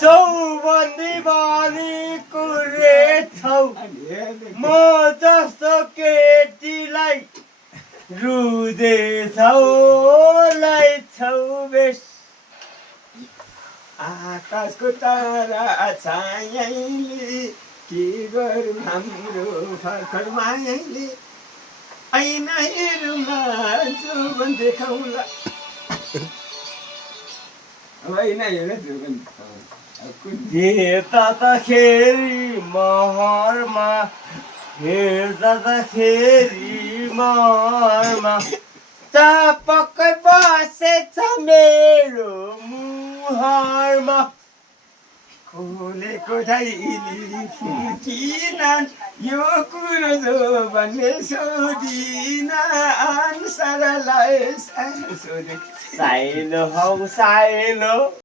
चौबन्दी बाली कुरेछौ म जस्तो केटीलाई रुदेछौ लाइछौ बेस आकाशको तारा छायाले के गरौँ हाम्रो भर्खर मायाले ऐना हेरौँला जोबन देखाउँला अब ऐना हेर जोबन हेर्दाखेरि महरमा हेर्दाखेरि महरमा चपक्कै बसेछ मेरो मुहारमा खोलेको ढाइली फुकिन यो कुरो जो भन्ने सोधिन अनुसारलाई सोधे साइलो हौ साइलो